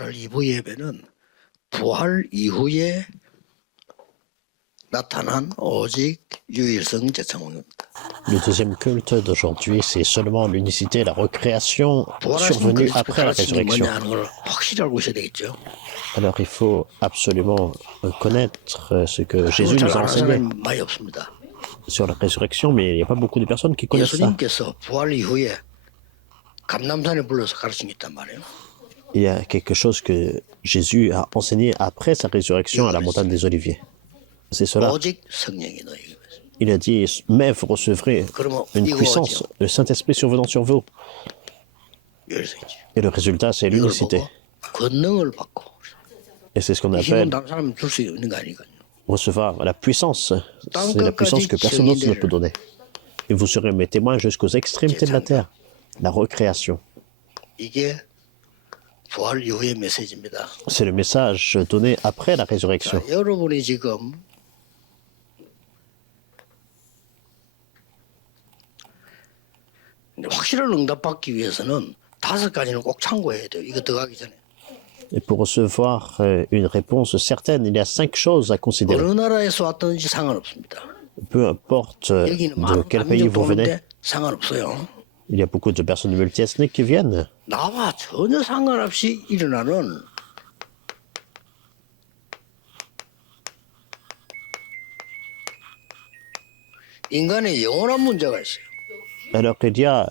오늘 2부 예배는 부활 이후에 나타난 오직 유일성 재창조입니다. Le deuxième culte d'aujourd'hui, c'est seulement l'unicité, la recréation survenue après la résurrection. 확실히 알고 있어야 되겠죠. Alors il faut absolument connaître ce que Jésus nous a enseigné 많이 없습니다. sur la résurrection, mais il n'y a pas beaucoup de personnes qui connaissent ça. 예수님께서 부활 이후에 감람산에 불러서 가르친 게 있단 말이에요. Il y a quelque chose que Jésus a enseigné après sa résurrection à la montagne des Oliviers. C'est cela. 오직 성령이 너에게. Il a dit, mais vous recevrez une puissance, le Saint-Esprit survenant sur vous. 유일성이지. Et le résultat, c'est l'unicité. 권능을 받고. Et c'est ce qu'on 이 힘은 appelle 다른 사람이 줄 수 있는 거 아니거든요. recevoir la puissance. C'est la puissance que personne d'autre ne peut donner. Et vous serez mes témoins jusqu'aux extrémités de la terre. La recréation. 이게 부활 이후의 메시지입니다. C'est le message donné après la résurrection. 자, 여러분이 지금 확실한 응답받기 위해서는 5가지는 꼭 참고해야 돼요. 이거 들어가기 전에. Et pour recevoir une réponse certaine, il y a 5 choses à considérer. 어느 나라에서 왔든지 상관없습니다. Peu importe 여기는 de 많은 quel pays vous venez, 민족도 상관없어요. il y a beaucoup de personnes multiethniques qui viennent. 나와 전혀 상관없이 일어나는 인간의 영원한 문제가 있어요. Alors qu'il y a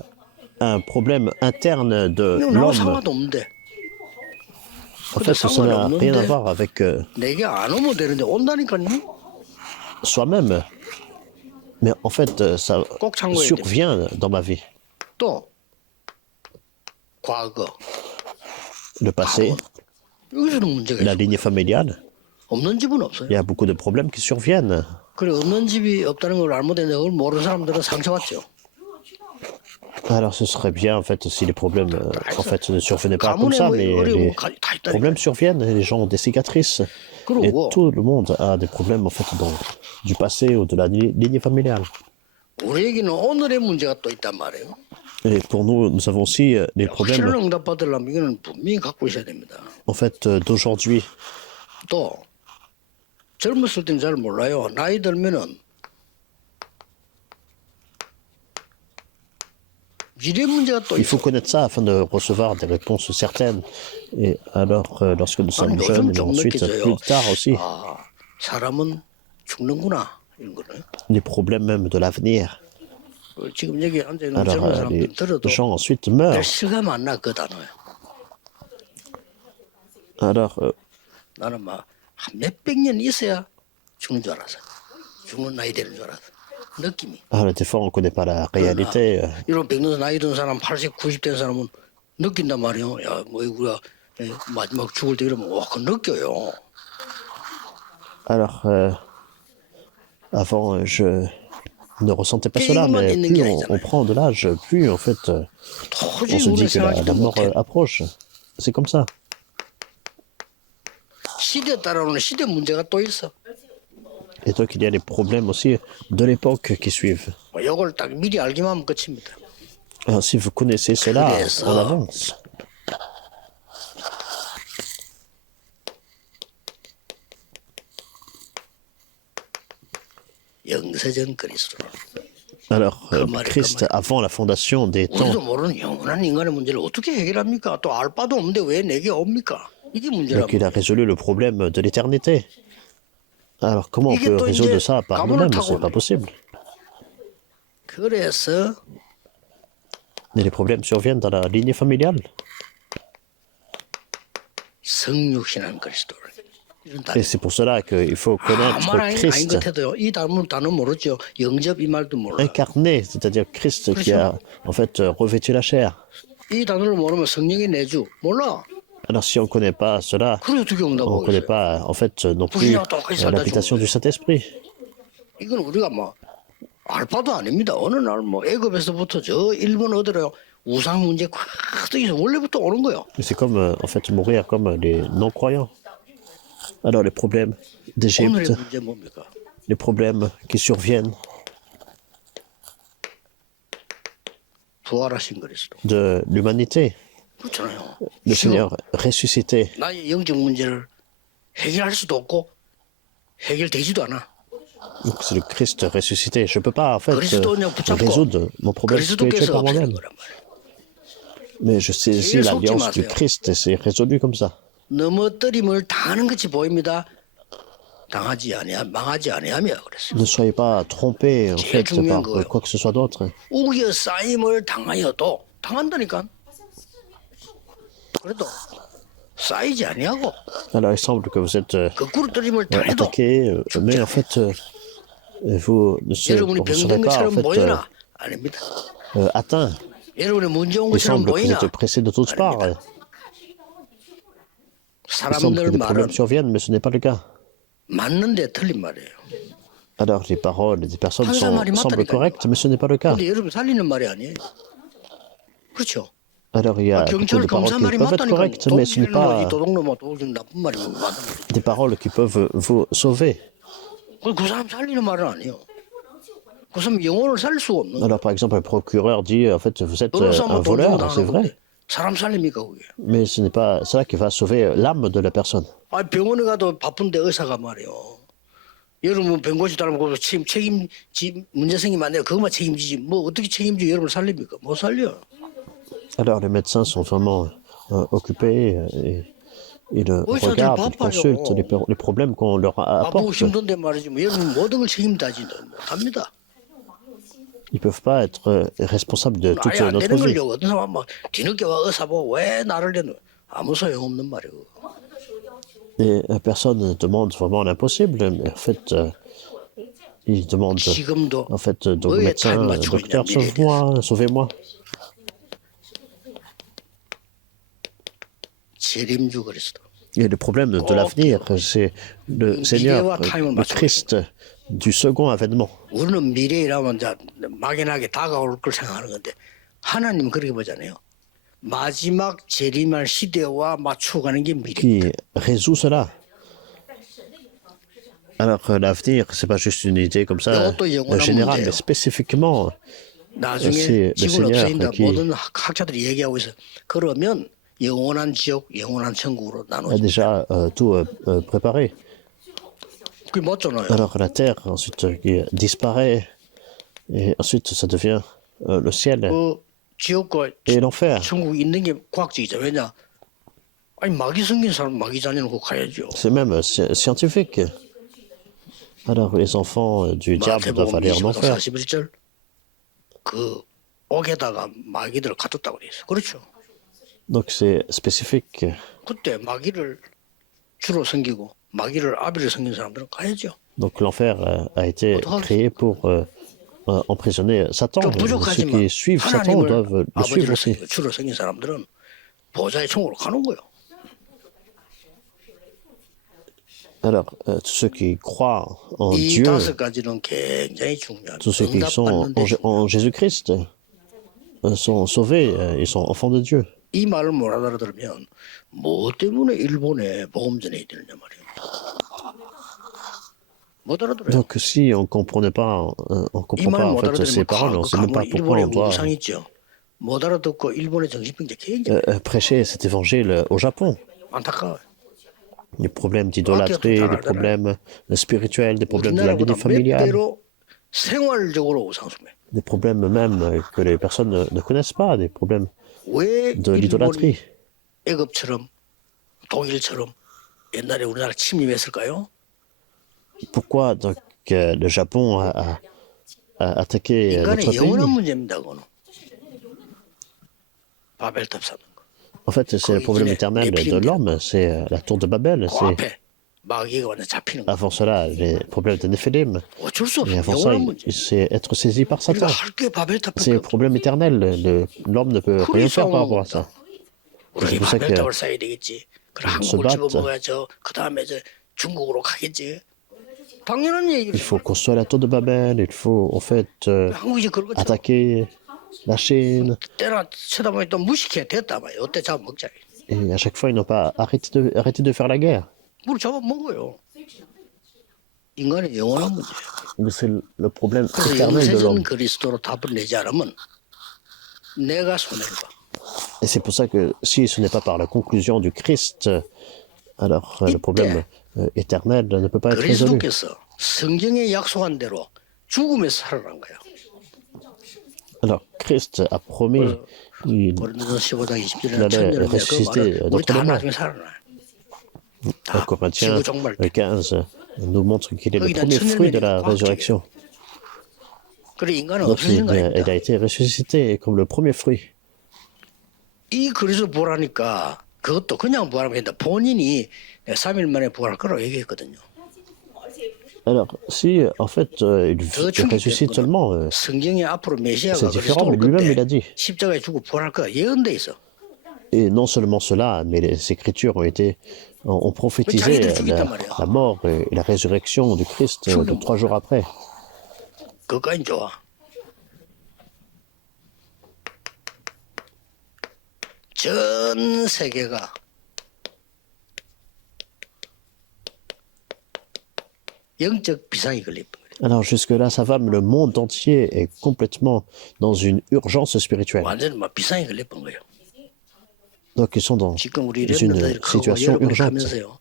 un problème interne de 이거 나와 l'homme. 상관도 없는데 En fait, ça n'a rien à voir avec 내게 안 오면 되는데 온다니까요. soi-même. Mais en fait, ça 꼭 참고해야 됩니다. survient dans ma vie. 또 과거 Le passé, 여기서는 문제가 la 있어요. lignée familiale, 없는 집은 없어요. il y a beaucoup de problèmes qui surviennent. 그래 없는 집이 없다는 걸 알못했는데 그걸 모르는 사람들은 상처받죠. Alors ce serait bien en fait si les problèmes en fait ne survenaient pas comme 가문에 ça, 뭐 mais 어려운 les 거 다 있다니까. problèmes surviennent et les gens ont des cicatrices. Et 그리고 tout le monde a des problèmes en fait du passé ou de la lignée familiale. 우리에게는 오늘의 문제가 또 있단 말이에요. Et pour nous, nous avons aussi les 확실한 problèmes 응답 받으려면 이거는 분명히 갖고 있어야 됩니다. en fait d'aujourd'hui. 또 젊었을 때는 잘 몰라요. 나이 들면은 미래 문제가 또 Il faut 있어. connaître ça afin de recevoir des réponses certaines. Et alors, lorsque nous sommes jeunes, et ensuite, plus tard aussi, 아, 사람은 죽는구나 이런 거는. les problèmes même de l'avenir. 지금 여기 앉아 있는 Alors, 젊은 les 사람들 들어도 gens ensuite 내 meurent. 실감 안 나 그 단어야. Alors, 나는 막 몇백 년 있어야 죽는 줄 알았어. 죽는 나이 되는 줄 알았어. 느낌이. des fois, on ne connaît pas la réalité. 이런 백년 나이 든 사람 80, 90 된 사람은 느낀단 말이에요. 야, 뭐 우리가 마지막 죽을 때 이러면 와, 그 느껴요. Alors, avant, je ne ressentais pas cela, mais plus on prend de l'âge, plus en fait, on 도저히 se 우리 dit que la 생각지도 mort 못해. approche. C'est comme ça. 시대에 따라오는 시대 문제가 또 있어. Et donc, il y a les problèmes aussi de l'époque qui suivent. 뭐 이걸 딱 미리 알기만 하면 끝입니다. Alors, si vous connaissez cela en avance, 영세전 그리스도. alors Christ, avant la fondation des temps, 우리도 모르는 영원한 인간의 문제를 어떻게 해결합니까? 또 알 바도 없는데 왜 내게 옵니까? 이게 문제라고. donc il a résolu le problème de l'éternité. Alors, comment on peut résoudre ça par nous-mêmes? C'est pas possible. 그래서 Et les problèmes surviennent dans la lignée familiale. 성육신한 그리스도를. 이런 Et c'est pour cela qu'il faut connaître 아무나 아닌 것 Christ 같아도요. 이 단어 모르죠. 영접 이 말도 몰라. incarné, c'est-à-dire Christ qui a en fait revêtu la chair. 이 단어를 모르면 성령의 내주 몰라. Alors, si on ne connaît pas cela, 그래 어떻게 on ne 응답하고 connaît 있어요? pas en fait non plus l'habitation du Saint-Esprit. 이건 우리가 뭐 알바도 아닙니다. 어느 날 뭐 애굽에서부터 저 일본 어디로 우상 문제 콱 떠있어 원래부터 오는 거예요. C'est comme en fait mourir comme les non-croyants. Alors, les problèmes 오늘의 d'Égypte, 문제 뭡니까? les problèmes qui surviennent 부활하신 그리스도. de l'humanité, 그렇잖아요. Le 쉬워. Seigneur ressuscité. 나의 영적 문제를 해결할 수도 없고 해결되지도 않아. Donc, c'est le Christ ressuscité. Je ne peux pas, en fait, 그리스도 그냥 붙잡고 résoudre mon problème spirituel 그리스도께서 par 없애는 moi-même. 거란 말이에요. Mais je saisis 제일 속지 l'alliance du 마세요. Christ et c'est résolu comme ça. 넘어뜨림을 당하는 것이 보입니다. 당하지 아니하 망하지 아니하며 그랬어요. Ne soyez pas trompés, en fait, 중요한 par 거예요. quoi que ce soit d'autre. 우겨 쌓임을 당하여도 당한다니까. 그래도 쌓이지 아니하고 Alors, il semble que vous êtes 거꾸로 뜨림을 당해도 attaqué, mais en fait, vous ne serez, 여러분이 vous serez 병든 pas, en 것처럼 fait, 보이나? 아닙니다. atteint. 여러분이 문제 온 Il 것처럼 semble que vous 보이나? êtes pressé de toutes parts. 아닙니다. Il semble que 사람들 des 말은 problèmes surviennent, mais ce n'est pas le cas. 맞는데 틀린 말이에요. Alors, les paroles des personnes 판사 말이 semblent 맞다니까요. correctes, mais ce n'est pas le cas. 근데 여러분 살리는 말이 아니에요. 그렇죠? Alors, il y a beaucoup 경찰 de paroles 검사 qui 말이 peuvent être 맞다니까. correctes, mais ce n'est 도둑질은 pas 도둑놈아 도둑질 나쁜 말이 맞는 말이죠. des paroles qui peuvent vous sauver. 그 사람 살리는 말은 아니에요. 그 사람 영혼을 살릴 수가 없는 거예요. Alors, par exemple, le procureur dit, en fait, vous êtes 변호사만 un 돈 주고 voleur, c'est 당하는 vrai, 건데 사람 살립니까 그게? mais ce n'est pas ça qui va sauver l'âme de la personne. 아 병원에 가도 바쁜데 의사가 말이요. 여러분 병고지 따르면 책임지 문제 생기면 안 돼요. 그것만 책임지지. 뭐 어떻게 책임지 여러분 살립니까? 못 살려. Alors, les médecins sont vraiment occupés et ils Oui, ça regardent, dépend ils pas, consultent yo. les problèmes qu'on leur 아프고 apporte. 힘든데 말이지. 뭐 여러분 모든 걸 책임다지 못합니다. Ils ne peuvent pas être responsables de toute 아예 안 notre 되는 vie. 걸요. 어떤 사람 막 뒤늦게 와 의사 보고 왜 나를 내는 아무 소용없는 말이에요. Et personne ne demande vraiment l'impossible, mais en fait, ils demandent 지금도 en fait, donc, 뭐에 médecin, 타임 맞추고 있냐 docteur, 미래에 대해서. sauve-moi, sauvez-moi. 재림주 그리스도. Et le problème de l'avenir, c'est le Seigneur, le Christ du second avènement. 우리는 미래라면 이제 막연하게 다가올 걸 생각하는 건데 하나님은 그렇게 보잖아요. 마지막 재림할 시대와 맞춰가는 게 미래. Qui résout cela. Alors que l'avenir, c'est pas juste une idée comme ça 이것도 영원한 générale, 문제예요. mais spécifiquement, 나중에 c'est le 지구는 Seigneur 없어진다. qui 모든 학자들이 얘기하고 있어. 그러면 영원한 지옥, 영원한 천국으로 a 나눠져. déjà tout préparé. 그게 맞잖아요. Alors la terre, ensuite, qui disparaît, et ensuite, ça devient le ciel 그 지옥과 et l'enfer. 천국이 있는 게 과학적이죠. 왜냐? 아니 마귀 생긴 사람 마귀 자녀는 꼭 가야죠. C'est même scientifique. Alors les enfants du diable doivent 마태복음 aller en 25장 enfer. 41절 그 옥에다가 마귀들을 가뒀다고 돼 있어. 그렇죠. Donc c'est spécifique. 그때 마귀를 주로 섬기고 마귀를 아비를 섬긴 사람들은 가야죠. Donc l'enfer a été créé pour emprisonner Satan. 좀 Et ceux 부족하지만 qui suivent Satan doivent 하나님을 le suivre 아버지를 aussi. 섬기고 주로 섬긴 사람들은 보좌의 총으로 가는 거예요. Alors, tous ceux qui croient en 이 Dieu, 다섯 가지는 굉장히 중요한 tous ceux qui sont 응답받는데 en Jésus-Christ, sont sauvés, ils sont enfants de Dieu. 이 말을 못 알아들으면 뭐 때문에 일본에 복음 전해야 되느냐 말이에요. 못 알아들어요. Donc si on ne comprenait pas, on 이 comprend 말을 pas en 못 fait ces 알아들으면 paroles, on ne sait même pas 가문 pourquoi 일본의 on doit 우상 있죠. 못 알아듣고 일본의 정신병자 굉장히 prêcher cet évangile au Japon. 안타까워요. Des problèmes d'idolâtrie, des problèmes spirituels, des problèmes de la vie 우리나라보다 몇 familiale, 배로 생활적으로 우상숭배. des problèmes même que les personnes ne connaissent pas, des problèmes 왜 de 일본이 l'idolâtrie. 애굽처럼 독일처럼 옛날에 우리나라 침입했을까요? Pourquoi donc le Japon a attaqué 인간의 notre 영원한 pays? 문제입니다. 그거는 바벨탑 쌓는 거. En fait, c'est le problème éternel de l'homme, c'est la tour de Babel. 그 C'est 앞에 마귀가 완전 잡히는 거. avant cela les problèmes de Néphilim. 어쩔 수 Et 없어요. avant ça, 영원한 문제. c'est être saisi par 우리가 Satan. 할게 바벨탑밖에 C'est le 없어. problème éternel. L'homme ne peut rien faire par rapport à ça. 우리 pour ça que 바벨탑을 쌓아야 되겠지. 그럼 se 한국을 battent. 집어먹어야죠. 그 다음에 중국으로 가겠지. 당연한 얘기죠. Il faut construire la tour de Babel, il faut en fait 한국이 그런 거죠. attaquer la Chine. 때나 쳐다보니 또 무식해 됐다 봐요. 어때 잡아먹자. Et à chaque fois, ils n'ont pas arrêté de faire la guerre. 물 잡아먹어요. 인간의 영원한 문제. Mais c'est le problème 그래서 éternel de 영세전 l'homme. 그리스도로 답을 내지 않으면 내가 손해를 봐. Et c'est pour ça que si ce n'est pas par la conclusion du Christ, alors le problème éternel ne peut pas être résolu. 그리스도께서 성경에 약속한 대로 죽음에서 살아난 거야. Alors Christ a promis qu'il 고린도서 15장 20절에 allait 천년을 그 ressusciter 말을 우리 d'entre 다 les morts. 나중에 살아나. En Corinthiens 지구 종말 때. 15 nous montre qu'il est le 거기다 premier fruit de la 천년이니까 résurrection. 그래 인간은 Donc 없어지는 거 il 아닙니까? a été ressuscité comme le premier fruit. 이 그리스도 부활하니까 그것도 그냥 부활하면 된다. 본인이 3일 만에 부활할 거라고 얘기했거든요. Alors, si en fait il 더 ressuscite 충격되는 seulement, 거는 성경에 앞으로 메시아가 c'est différent, 그리스도 mais 올 lui-même il 건데 a dit. 십자가에 죽고 부활할 거야 예언돼 있어. Et non seulement cela, mais les Écritures ont prophétisé la mort et la résurrection du Christ 3 jours après. 그거까지 좋아. 전 세계가 영적 비상이 걸린 거예요. Alors jusque-là, ça va, mais le monde entier est complètement dans une urgence spirituelle. 완전히 막 비상이 걸린 거예요. Donc ils sont dans 지금 우리 une 랩런들이 크고 situation 여러분 urgente. 하면서요.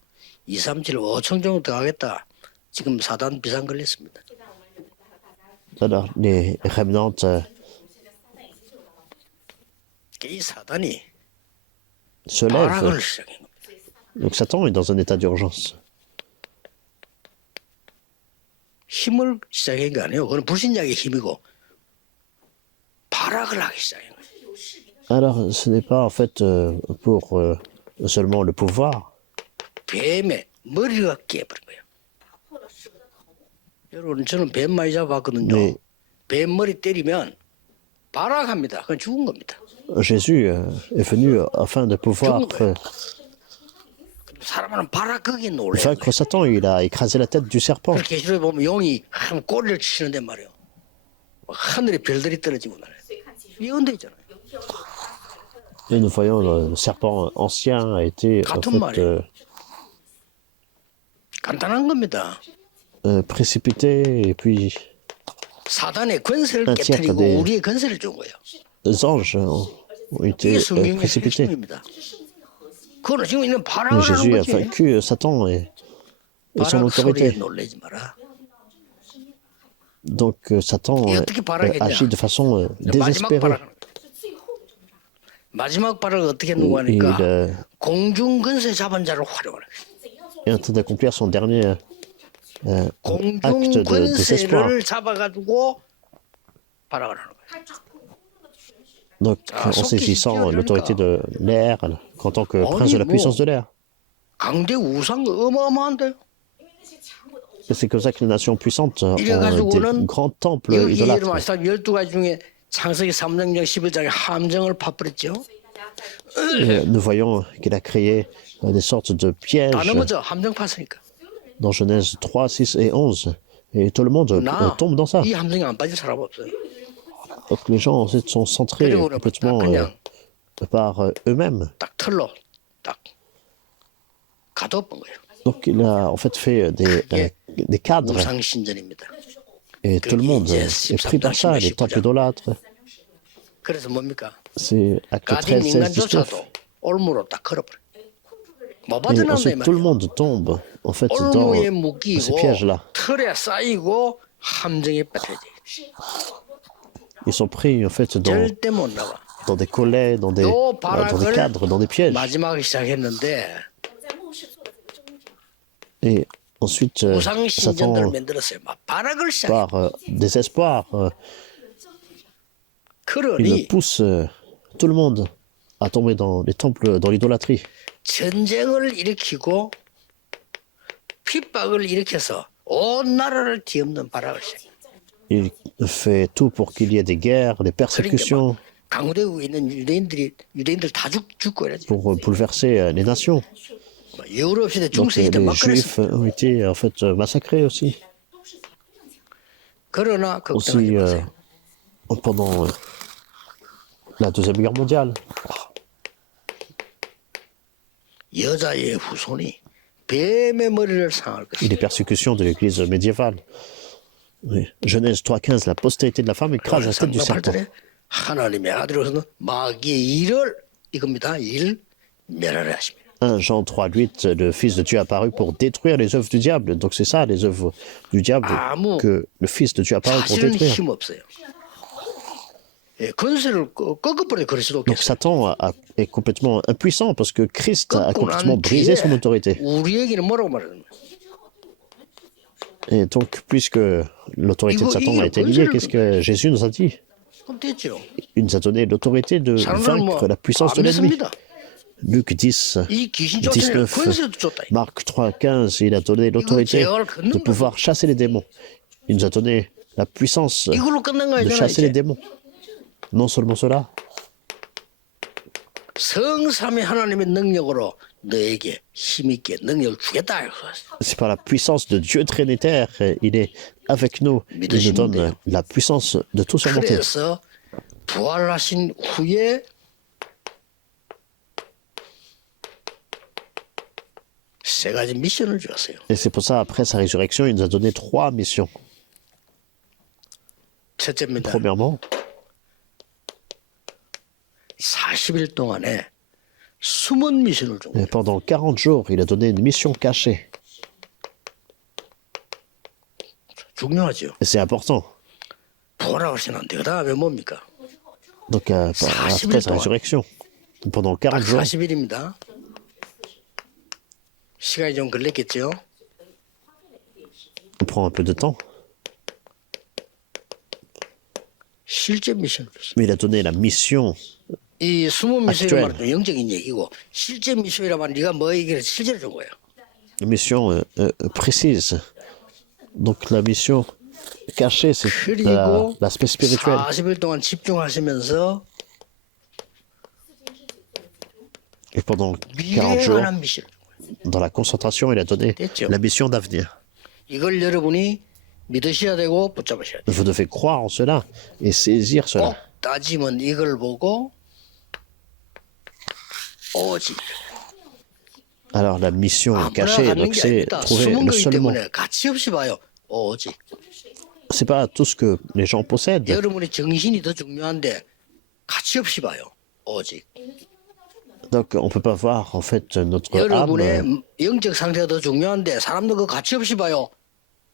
2, 3, 7, 5천 정도 더 하겠다. 지금 사단 비상 걸렸습니다. Alors les remnants, 이 사단이 se lèvent. 발악을 시작한 겁니다. Donc Satan est dans un état d'urgence. 힘을 시작한 게 아니에요. 그건 불신자의 힘이고 발악을 하기 시작한 거예요. Alors ce n'est pas en fait pour seulement le pouvoir. 뱀의 머리가 깨버린 거예요. 여러분 저는 뱀 많이 잡았거든요. 네. 뱀 머리 때리면 발악합니다. 그건 죽은 겁니다. Jésus est venu afin de pouvoir 사람은 발악하게 놀래요. vaincre Satan. Il a écrasé la tête du serpent. 계시록에 보면 용이 한 꼬리를 치는데 말이에요. 막 하늘에 별들이 떨어지고 나요. 예언돼 있잖아요. Et nous voyons le serpent ancien a été en fait 간단한 겁니다. précipité et puis 사단의 권세를 아, 깨뜨리고 네. 우리의 권세를 준 거예요. les anges ont été 이게 성경의 précipités. 핵심입니다. 그거는 지금 있는 Mais 발악을 하는 Jésus a 거지. vaincu Satan et son 발악 소리에 autorité. 놀라지 마라. Donc Satan Et 어떻게 발악했냐? agit de façon 마지막 désespérée. 발악. 마지막 발악을 어떻게 했는가 Il 하니까 공중 권세 잡은 자를 활용을 해요. est en train d'accomplir son dernier acte 공중 de désespoir. 권세를 잡아가지고 발악을 하는 거예요. Donc en saisissant l'autorité de l'air en tant que prince de la puissance de l'air. 강대 우상 어마어마한데요. Et c'est comme ça que les nations puissantes ont 이래가지고는 des grands temples 여기 idolâtres. 여러분 아시다시피 12가지 중에 창세기 3장 11장에 함정을 파버렸죠. Et nous voyons qu'il a créé des sortes de pièges 다 넘어져 함정 팠으니까. dans Genèse 3, 6 et 11. Et tout le monde 나 tombe dans ça. 이 함정에 안 빠질 사람 없어요. Donc les gens en fait, sont centrés 그리고 complètement 그냥 par eux-mêmes. 딱 털로 딱 가둬본 거예요. Donc il a en fait fait des cadres 우상 신전입니다. et tout le monde est pris par ça, les temples idolâtres. 그래서 뭡니까? C'est acte 가딘 13, 16, 19. 인간조차도 올무로 딱 걸어버려. 못 Et 빠져나온다 이 ensuite tout le 말이에요. monde tombe en fait dans 올무에 ces 묶이고 pièges-là. 털에 쌓이고 함정에 빠져야 돼. Ils sont pris en fait 절대 못 나와. dans des collets, dans des cadres, dans des pièges. 마지막에 시작했는데 Et ensuite, 우상 신전들을 Satan, 만들었어요. 막 발악을 시작. par désespoir, il 그러니 pousse tout le monde à tomber dans les temples, dans l'idolâtrie. 전쟁을 일으키고 핍박을 일으켜서 온 나라를 뒤엎는 발악을 시작. Il fait tout pour qu'il y ait des guerres, des persécutions, 강대국에 있는 유대인들 다 죽고 이러지. pour bouleverser les nations. 여유롭 시대 Donc 중세기 때 les 막 Juifs 그랬어. ont été en fait massacrés aussi. 그러나 걱정하지 Aussi 마세요. pendant la Deuxième Guerre mondiale. 여자의 후손이 뱀의 머리를 상할 Et 것이다. les persécutions de l'Église médiévale. Oui. Genèse 3.15, la postérité de la femme écrase la tête du serpent. 8절에 하나님의 아들로서는 마귀의 일을 이겁니다. 일 멸하려 하십니다. 1 Jean 3,8, le Fils de Dieu apparu pour détruire les œuvres du diable. Donc c'est ça, les œuvres du diable, que le Fils de Dieu apparu pour 사실은 détruire. 힘 없어요. 예, 권세를 꺾어버려 그리스도께서. Donc Satan est complètement impuissant parce que Christ a 꺾고 complètement 난 brisé 뒤에 son autorité. 우리에게는 뭐라고 말하는 거예요? Et donc, puisque l'autorité de Satan a été liée, qu'est-ce que Jésus nous a dit? 그럼 됐죠. Il nous a donné l'autorité de 사람들은 vaincre la puissance de 안 l'ennemi. 믿습니다. Luc 10, 이 귀신 쫓아내는 19, 권세도 줬다. Marc 3, 15, il a donné l'autorité de pouvoir chasser les démons. Il nous a donné la puissance 이걸로 끝난 거 de 아니잖아. chasser les 이제. démons. Non seulement cela, 성삼위 하나님의 능력으로 너에게 힘있게 능력을 주겠다. c'est par la puissance de Dieu Trinitaire, il est avec nous, il nous donne la puissance de tout surmonter. 그래서 부활하신 후에 세 가지 미션을 주었어요. Et c'est pour ça, après sa résurrection, il nous a donné 3 missions. 첫째입니다. Premièrement, 40일 동안에 숨은 미션을 준 거예요. pendant 40 jours, il a donné une mission cachée. 중요하죠. Et c'est important. 부활하시는데 그 다음에 뭡니까? Donc, après sa résurrection, pendant 40 딱 jours, 40일입니다. 시간이 좀 걸렸겠죠? on prend un peu de temps, 실제 미션을 줬어요. mais il a donné la mission. 이 숨은 미션이 Actuel. 말하는 영적인 얘기고 실제 미션이라 말하면 네가 뭐 얘기를 실제로 준 거예요. Une mission précise. Donc la mission cachée, c'est 그리고 l'aspect spirituel. 40일 동안 집중하시면서 Et pendant 40 미래에 jours, 관한 미션. dans la concentration, il a donné 됐죠. la mission d'avenir. 이걸 여러분이 믿으셔야 되고 붙잡으셔야 돼요. Vous devez croire en cela et saisir 꼭 cela. 따지면 이걸 보고 오직 Alors la mission 아무나 cachée, 갖는 donc 게 c'est 아닙니다. trouver 숨은 le 거기 seulement. 때문에 가치 없이 봐요. 오직 C'est pas tout ce que les gens possèdent. 여러분의 정신이 더 중요한데 가치 없이 봐요. 오직 Donc on peut pas voir en fait notre âme. 여러분의 영적 상태가 더 중요한데 사람들 그 가치 없이 봐요.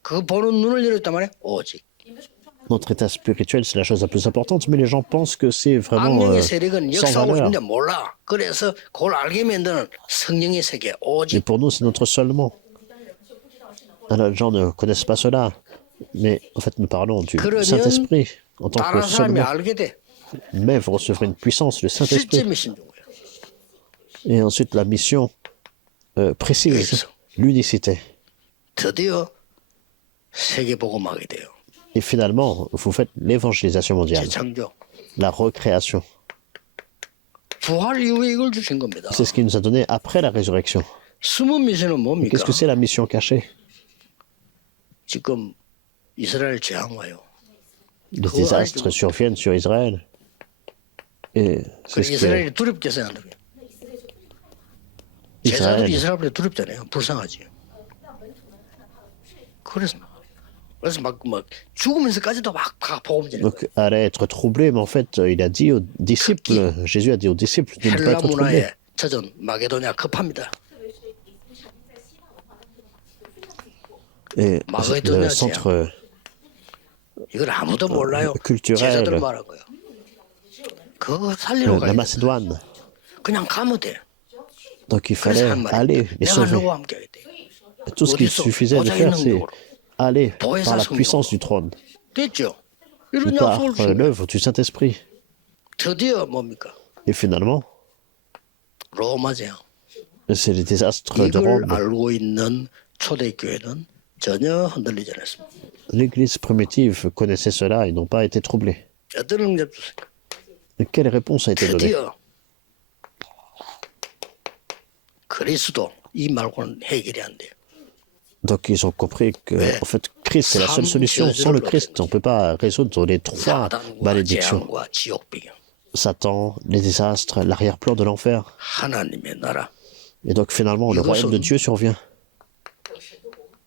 그 보는 눈을 열었단 말이에요. 오직 Notre état spirituel, c'est la chose la plus importante, mais les gens pensent que c'est vraiment 악령의 세력은 sans 역사하고 valeur. 있는데 몰라. 그래서 그걸 알게 만드는 성령의 세계 Mais 오직 pour nous, c'est notre seulement. Alors, les gens ne connaissent pas cela, mais en fait, nous parlons du 그러면 Saint-Esprit en tant que 다른 사람이 seulement. 알게 돼. Mais vous recevrez une puissance, le 실제 Saint-Esprit. 미션 준 거예요. Et ensuite, la mission précise, l'unicité. 드디어 세계 복음하게 돼요. Et finalement, vous faites l'évangélisation mondiale, 재창조. la recréation. 부활 이후에 이걸 주신 겁니다. C'est ce qu'il nous a donné après la résurrection. 숨은 미션은 뭡니까? Qu'est-ce que c'est la mission cachée? 지금 이스라엘 재앙 와요. Les désastres surviennent sur Israël. Et 그 c'est ce que 이스라엘이 두렵게 생각해요. 제자들이 Israël, 이스라엘에 두렵잖아요. 불쌍하지. 그래서 막 죽으면서까지도 막 복음 전해. donc, allait être troublé, mais en fait, il a dit aux disciples, Jésus a dit aux disciples de ne pas 헬라 être troublés. 문화에 젖은 마게도냐 급합니다. Et Macedonia, le centre 이걸 아무도 몰라요. culturel, 제자들 말한 거예요. 그거 살리러 la 가야 돼. Macédoine. 그냥 가면 돼. Donc il 그래서 fallait 한 말이에요. aller les 내가 sauver. 너와 함께 하게 돼. Tout ce qu'il 어디서? suffisait de faire, c'est 능력으로. aller par 보혜사 la 성령으로. puissance du trône, 됐죠? et 이런 par 약속을 주는 거예요. l'œuvre du Saint-Esprit. 드디어 뭡니까? Et finalement, 로마 재앙. c'est les désastres de 이걸 Rome. 알고 있는 초대교회는 전혀 흔들리지 않았습니다. L'Église primitive connaissait cela et n'ont pas été troublés. 어떤 응답 줬을까? Et quelle réponse a été donnée? 드디어 그리스도 이 말고는 해결이 안 돼요. Donc ils ont compris que Ouais. en fait, Christ est la seule solution. Sans le Christ, on ne peut pas résoudre les 3 사단과 malédictions. 재앙과 지옥 배경. Satan, les désastres, l'arrière-plan de l'enfer. 하나님의 나라. Et donc finalement, le royaume de Dieu survient.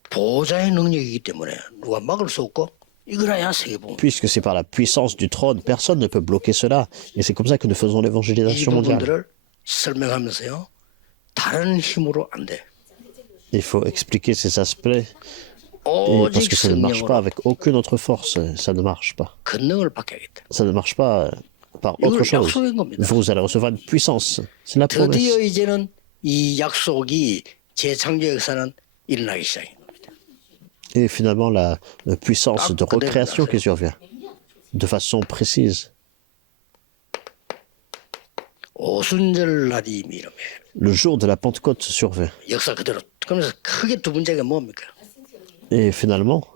보호자의 능력이기 때문에 누가 막을 수 없고 이거라야 세계복음. Puisque c'est par la puissance du trône, personne ne peut bloquer cela. Et c'est comme ça que nous faisons 이 l'évangélisation mondiale. 부분들을 설명하면서요. 다른 힘으로 안 돼. Il faut expliquer ces aspects, et parce 오직 que ça ne marche pas 성령으로 avec aucune autre force. Ça ne marche pas. 권능을 받게 하겠다. Ça ne marche pas par autre 이걸 chose. 약속인 겁니다. Vous allez recevoir une puissance. C'est la promesse. 드디어 이제는 이 약속이 재창조 역사는 일어나기 시작인 겁니다. Et finalement, la puissance de recréation qui survient de façon précise. 오순절 날이 이름에 Le jour de la Pentecôte survient. 역사 그대로. 그러면서 크게 두 번째가 뭡니까? Et finalement,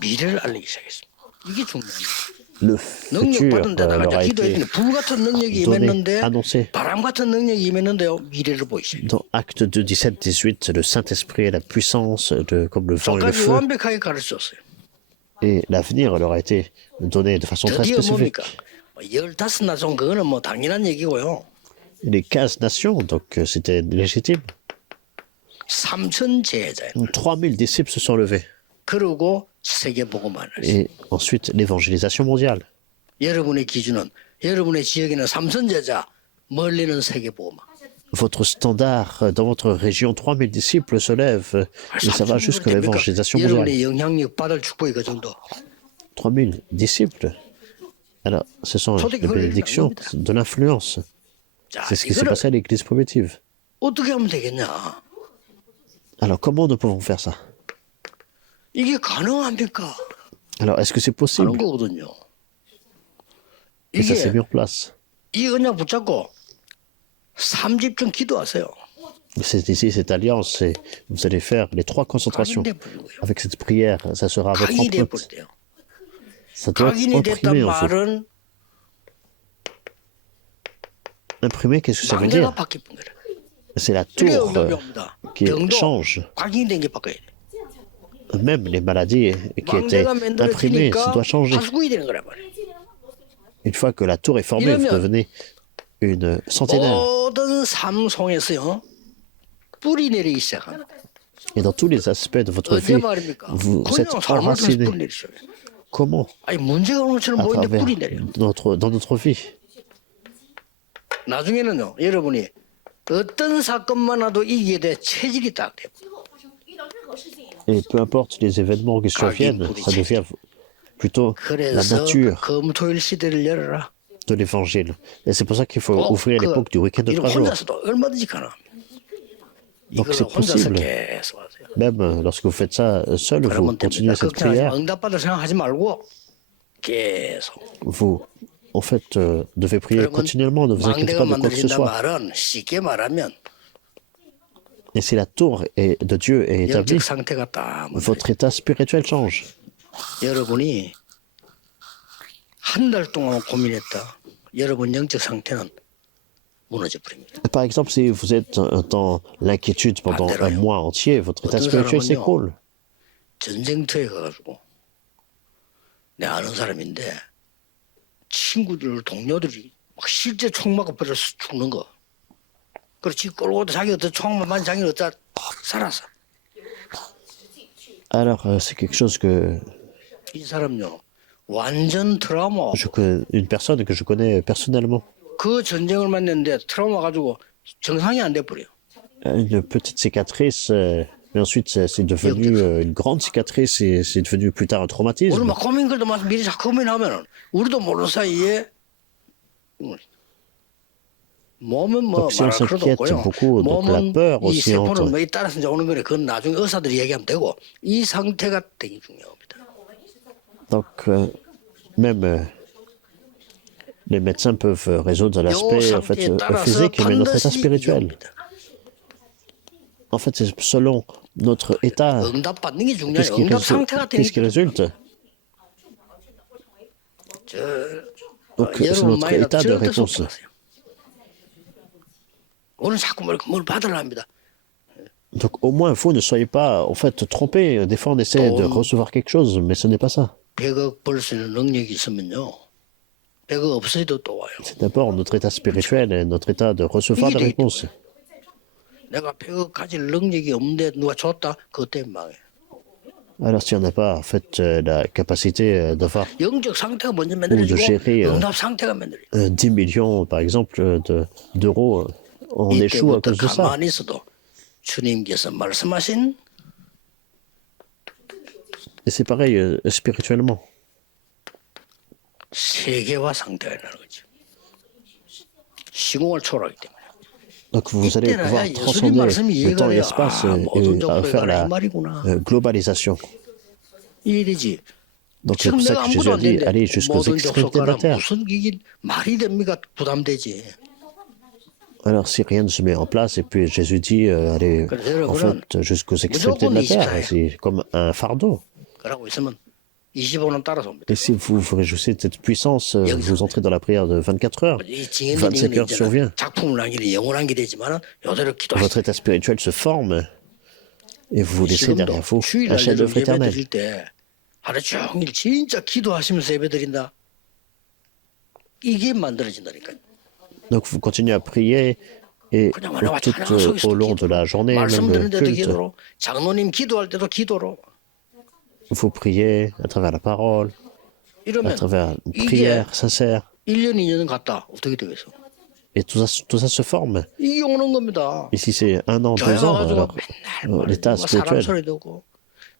미래를 알리기 시작했습니다. 이게 중요합니다. le 능력 futur 받은 데다가 leur a 이제 기도했더니 été 불 같은 능력이 donné, 임했는데 annoncé. 바람 같은 능력이 임했는데요. 미래를 보이시죠. Dans Acte 2, 17, 18, le Saint-Esprit et la puissance comme le vent et le 저까지 feu. 완벽하게 가르쳤어요. Et l'avenir leur a été donné de façon très 드디어 spécifique. 뭡니까? 15나송 그거는 뭐 당연한 얘기고요. Les 15 nations, donc c'était légitime. 3천 제자예요. 3000 disciples se sont levés. 그리고 세계복음화를 했어요. Et ensuite, l'évangélisation mondiale. 여러분의 기준은 여러분의 지역에는 3천 제자, 멀리는 세계복음화. Votre standard dans votre région, 3000 disciples se lèvent et ça va jusqu'à l'évangélisation mondiale. 여러분의 영향력 받을 축복이 그 정도. 3000 disciples. Alors, ce sont les bénédictions de l'influence. 자, C'est ce qui s'est 이거를 passé à l'église primitive. 어떻게 하면 되겠냐? Alors, comment nous pouvons faire ça? 이게 가능합니까? Alors, est-ce que c'est 하는 possible? 거거든요. Et ça s'est 이게 mis en place. 이 언약 붙잡고 3집중 기도하세요. C'est ici, cette alliance, et vous allez faire les 3 concentrations. 각인돼 버린 거예요. Avec cette prière, ça sera votre 각인이 돼 empreinte. 버렸대요. Ça doit être 각인이 됐단 imprimé en vous. 말은 Imprimer, qu'est-ce que ça veut dire? 망대가 바뀌는 거예요. C'est la 이게 tour 응답이 옵니다. qui 병도 change. 각인된 게 바뀌어야 돼. Même les maladies qui étaient 망대가 imprimées, ça 만들어지니까 doit changer. 파수꾼이 되는 거란 말이에요. Une fois que la tour est formée, vous 이러면 devenez une centenaire. 모든 삶 속에서요 뿌리 내리기 시작합니다. Et dans tous les aspects de votre 어째 vie, 말입니까? vous êtes 그냥 삶을 통해서 enraciné. 뿌리 내리셔요. Comment? 아니 문제가 오는 것처럼 À 보이는데 travers 뿌리 내려. dans notre vie. 나중에는요 여러분이 어떤 사건만 와도 이기게 돼 체질이 딱 돼요. Et peu importe les événements qui surviennent, ça devient plutôt la 그래서 nature 금토일 시대를 열어라. de l'évangile. Et c'est pour ça qu'il faut ouvrir l'époque du week-end de 이거 3 jours. 혼자서도 얼마든지 가능합니다. Donc 이걸 c'est 혼자서 possible. 계속 하세요. Même lorsque vous faites ça seul, vous 그러면 continuez 됩니다. cette 걱정하지 prière. 마. 응답받을 생각하지 말고 계속. Vous, en fait, devez prier 그러면 continuellement. Ne vous inquiétez 망대가 pas de quoi que ce 만들어진다 soit. 말은 쉽게 말하면 Et si la tour de Dieu est établie, 영적 상태가 딱 votre état spirituel change. 여러분이 한 달 동안 고민했다. 여러분 영적 상태는 무너져 버립니다. Par exemple, si vous êtes dans l'inquiétude pendant un mois entier, votre état spirituel s'écroule. 전쟁터에 가가지고 내 아는 사람인데 친구들 동료들이 막 실제 총 맞고 버려서 죽는 거. 그렇지 끌고 자기 어떤 총만 맞은 자기는 어쩌 살았어. Alors, c'est quelque chose que 이 사람요 완전 트라우마. une personne que je connais personnellement. 그 전쟁을 만났는데 트라우마 가지고 정상이 안 돼 버려. Une petite cicatrice, mais ensuite c'est devenu une grande cicatrice et c'est devenu plus tard un 우리 traumatisme. 막 고민 걸도 막 미리 자꾸 고민하면은 우리도 모르는 사이에 몸은 뭐 Donc si on 말할 필요도 s'inquiète 없고요. beaucoup, donc la 몸은 peur 이 aussi 세포는 entre. 뭐에 따라서 이제 오는 거래. 그건 나중에 의사들이 얘기하면 되고 이 상태가 되게 중요합니다. Donc, même les médecins peuvent résoudre 요 l'aspect en fait, 상태에 따라서 physique, mais notre état 반드시 spirituel. 이깁니다. En fait, c'est selon notre état, 응답 받는 게 중요해요. 응답 상태가 되는 qu'est-ce qui 게 résulte. Donc, c'est 여러분 notre 마이나 état de 절대 réponse. 속지 마세요. 오늘 자꾸 뭘 받으려 합니다. Donc, au moins, vous ne soyez pas en fait trompés. Des fois, on essaie de recevoir quelque chose, mais ce n'est pas ça. 100억 벌 수 있는 능력이 있으면요. 100억 없어도 또 와요. C'est d'abord notre état spirituel et notre état de recevoir des réponses. 내가 100억 가질 능력이 없는데 누가 줬다? 그것 때문에 망해. Alors, si on n'a pas en fait la capacité d'avoir 영적 상태가 먼저 ou de 만들어지고 gérer 응답 상태가 만들어져. 10 millions, par exemple, d'euros, on échoue à 이때부터 cause de ça. 가만히 있어도 주님께서 말씀하신 Et c'est pareil spirituellement. 세계화 상태가 있는 거죠. 시공을 초월하기 때문에. Donc vous allez pouvoir 이때는 예수님 transcender 말씀이 le 이해가 temps et 돼요. l'espace 아, 모든 et 종교가 faire 이 la 말이구나. globalisation. 이 일이지. Donc c'est 지금 pour ça 내가 que Jésus 아무것도 a 안 dit, 되는데 allez jusqu'aux 모든 extrémités de la 족속가라 terre. 무슨 이게 말이 됩니까? 부담되지. Alors si rien ne se met en place, et puis Jésus dit, allez en fait jusqu'aux extrémités de la terre, c'est comme un fardeau. 그러고 있으면 25년 따라서 옵니다. Et si vous vous réjouissez de cette puissance, vous entrez dans la prière de 24 heures, 이 25 heures survient. 작품을 한 길이 영원한 길이 되지만 요대로 Votre 기도하시죠. état spirituel se forme et vous vous laissez derrière vous un 주일날 chef-d'œuvre 예배 éternel. 드릴 때 하루 종일 진짜 기도하시면서 예배 드린다. 이게 만들어진다니까요. Donc vous continuez à prier et 그냥 하나와 tout 찬양 속에서도 au long de la journée, même 말씀 le 듣는 데도 culte, 기도로 장로님 기도할 때도 기도로 vous priez à travers la parole, à 이러면 travers une 이게 prière sincère. 1년 2년 갔다 어떻게 되겠어? Et tout ça se forme. 이게 오는 겁니다. Et si c'est 1 an, 2 교회 ans, 와가지고 alors 맨날 l'état 말이고 사람 spirituel, 소리 듣고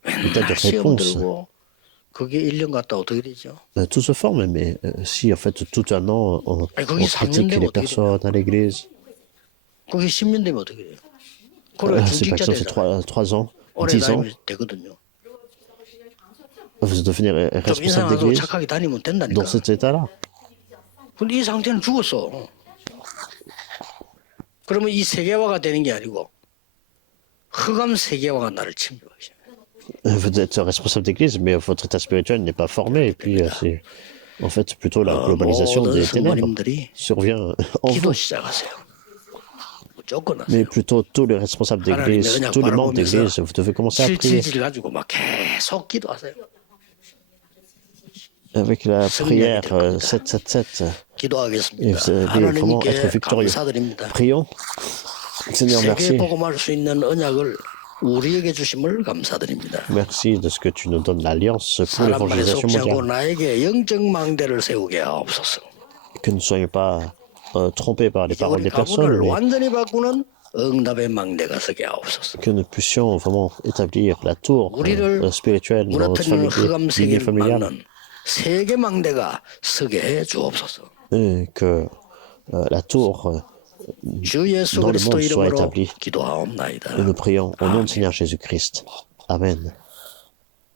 l'état de 맨날 시험 réponse, 들고 그게 1년 갔다 어떻게 되죠? tout se forme. Mais si en fait tout un an on critique les personnes à l'église, 그게 10년 되면 어떻게 돼요? 그래 c'est par 중직자 exemple 되잖아요. 3 ans, 오래 10 ans, 다니면 되거든요. vous devenez 좀 responsable 이상하고 d'église 착하게 다니면 된다니까. dans cet état-là. 근데 이 상태는 죽었어. 그러면 이 세계화가 되는 게 아니고 흑암 세계화가 나를 침입하죠. Vous êtes responsable d'église, mais votre état spirituel n'est pas formé. Et puis c'est en fait plutôt la globalisation 모든 des ténèbres 성도님들이 survient en 기도 vous. 시작하세요. 무조건 Mais 하세요. plutôt tous les responsables d'église, tous les membres d'église, vous devez commencer à prier. 777 가지고 막 계속 기도하세요. Avec la prière 777, et 기도하겠습니다. vous allez vraiment être 하나님께 victorieux. 감사드립니다. Prions. Seigneur, 세계 merci. 복음할 수 있는 언약을 우리에게 주심을 감사드립니다. Merci de ce que tu nous donnes l'alliance pour 사람 말에 l'évangélisation 속지 않고 mondiale. 나에게 영적 망대를 세우게 하옵소서. Que nous ne soyons pas trompés par les paroles 우리 des personnes, 가문을 mais 완전히 바꾸는 응답의 망대가 서게 하옵소서. que nous puissions vraiment établir la tour 우리를 spirituelle dans notre 무너뜨리는 famille, 흑암 lignée 세계를 familiale. 막는 세계 망대가 서게 해 주옵소서. Et que la tour 주 예수 dans le 그리스도 monde soit 이름으로 établie. 기도하옵나이다. Et nous prions au nom du Seigneur Jésus-Christ. Amen.